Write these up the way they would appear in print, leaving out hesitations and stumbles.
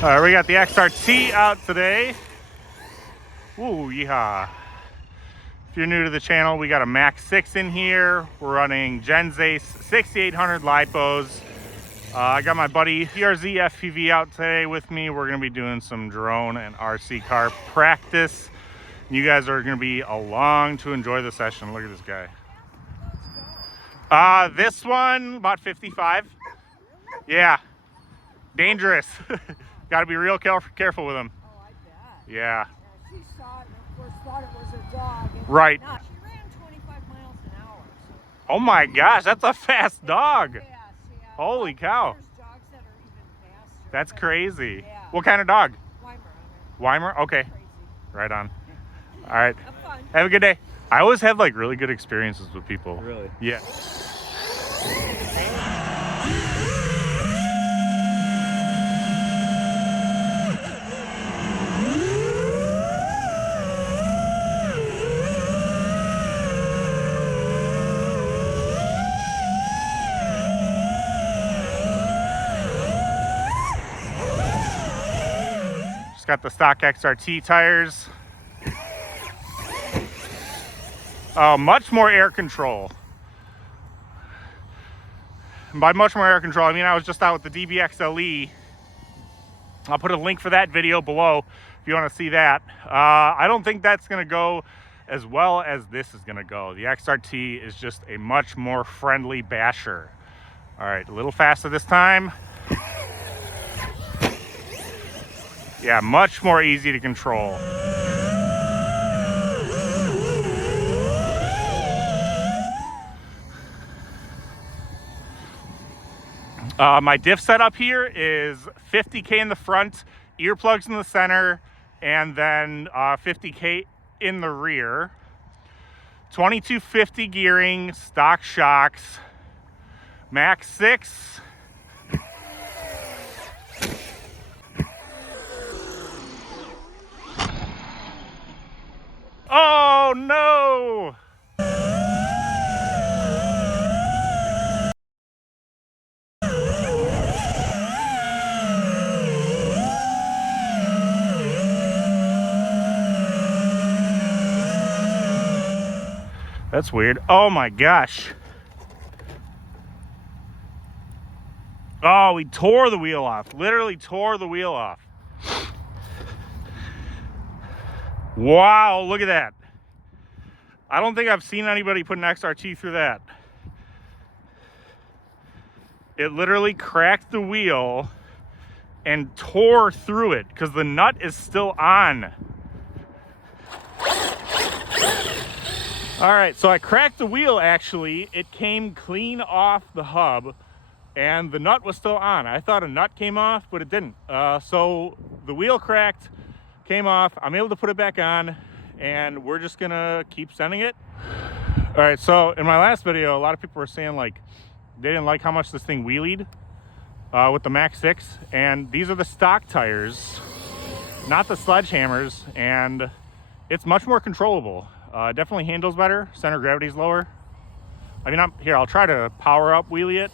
All right, we got the XRT out today. Ooh, yeehaw. If you're new to the channel, we got a Max 6 in here. We're running Genzace 6800 lipos. I got my buddy PRZ FPV out today with me. We're gonna be doing some drone and RC car practice. You guys are gonna be along to enjoy the session. Look at this guy. This one, about 55. Yeah, dangerous. Got to be real careful with them. Oh, I bet. Yeah. She saw it and of course thought it was a dog. Right. She ran 25 miles an hour. So. Oh my gosh, that's a fast dog. Fast, yeah. Holy cow. There's dogs that are even faster. That's crazy. Yeah. What kind of dog? Weimar. Weimar? Okay. Crazy. Right on. All right. Have fun. Have a good day. I always have like really good experiences with people. Really? Yeah. Got the stock XRT tires. Much more air control. And by much more air control, I mean I was just out with the DBXLE. I'll put a link for that video below if you want to see that. I don't think that's going to go as well as this is going to go. The XRT is just a much more friendly basher. All right, a little faster this time. Yeah, much more easy to control. My diff setup here is 50K in the front, earplugs in the center, and then 50K in the rear. 2250 gearing, stock shocks, Max 6. Oh no! That's weird. Oh my gosh. Oh, we tore the wheel off. Literally tore the wheel off. Wow, look at that. I don't think I've seen anybody put an XRT through that. It literally cracked the wheel and tore through it because the nut is still on. All right, so I cracked the wheel actually. It came clean off the hub and the nut was still on. I thought a nut came off, but it didn't. So the wheel cracked, came off. I'm able to put it back on and we're just gonna keep sending it. All right, so in my last video, a lot of people were saying like they didn't like how much this thing wheelied with the Max 6, and these are the stock tires, not the sledgehammers, and it's much more controllable. Definitely handles better, center of gravity's lower. I mean, I'll try to power up wheelie it.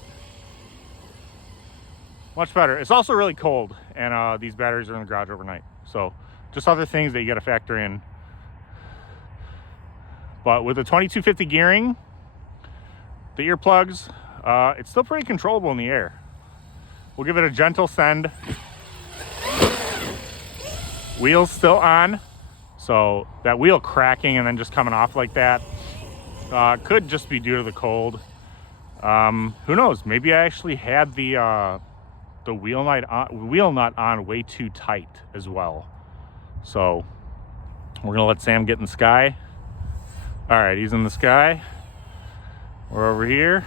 Much better. It's also really cold, and these batteries are in the garage overnight. So just other things that you got to factor in. But with the 2250 gearing, the earplugs, it's still pretty controllable in the air. We'll give it a gentle send. Wheels still on. So that wheel cracking and then just coming off like that could just be due to the cold. Who knows? Maybe I actually had the wheel nut on way too tight as well. So we're gonna let Sam get in the sky. All right, he's in the sky. We're over here.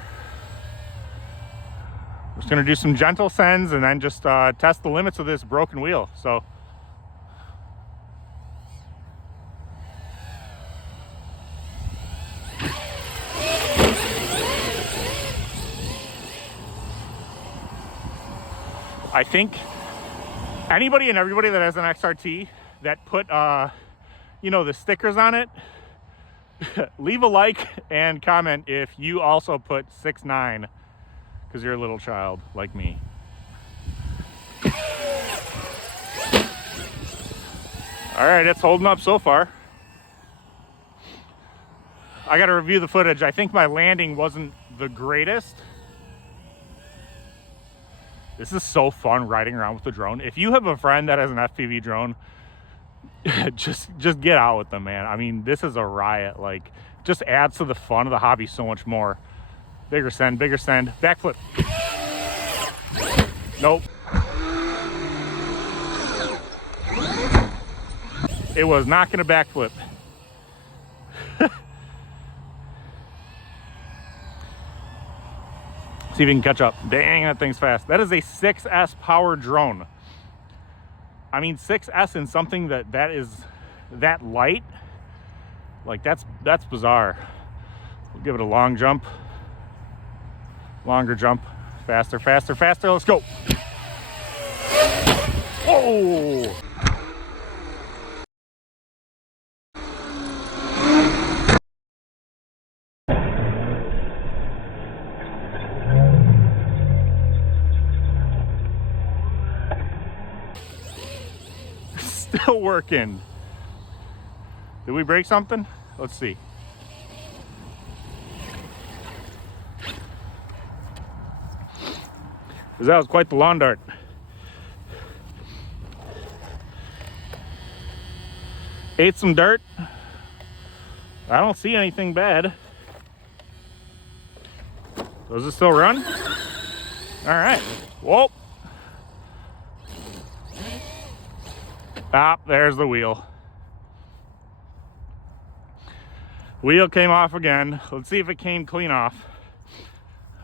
We're just gonna do some gentle sends and then just test the limits of this broken wheel. So. I think anybody and everybody that has an XRT that put, you know, the stickers on it, leave a like and comment if you also put 6'9", because you're a little child like me. All right, it's holding up so far. I got to review the footage. I think my landing wasn't the greatest. This is so fun riding around with the drone. If you have a friend that has an FPV drone, just get out with them, man. I mean, this is a riot. Like, just adds to the fun of the hobby so much more. Bigger send, backflip. Nope. It was not gonna backflip. See if we can catch up. Dang, that thing's fast. That is a 6S power drone. I mean, 6S in something that is that light, like that's bizarre. We'll give it a long jump, longer jump, faster, let's go. Whoa! Still working. Did we break something? Let's see. Because that was quite the lawn dart. Ate some dirt. I don't see anything bad. Does it still run? All right. Whoa. Ah, there's the wheel. Wheel came off again. Let's see if it came clean off.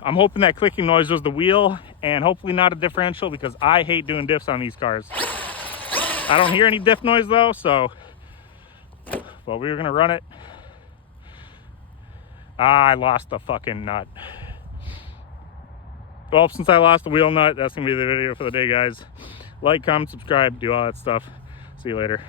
I'm hoping that clicking noise was the wheel and hopefully not a differential, because I hate doing diffs on these cars. I don't hear any diff noise though, so, but we were gonna run it. Ah, I lost the fucking nut. Well, since I lost the wheel nut, that's gonna be the video for the day, guys. Like, comment, subscribe, do all that stuff. See you later.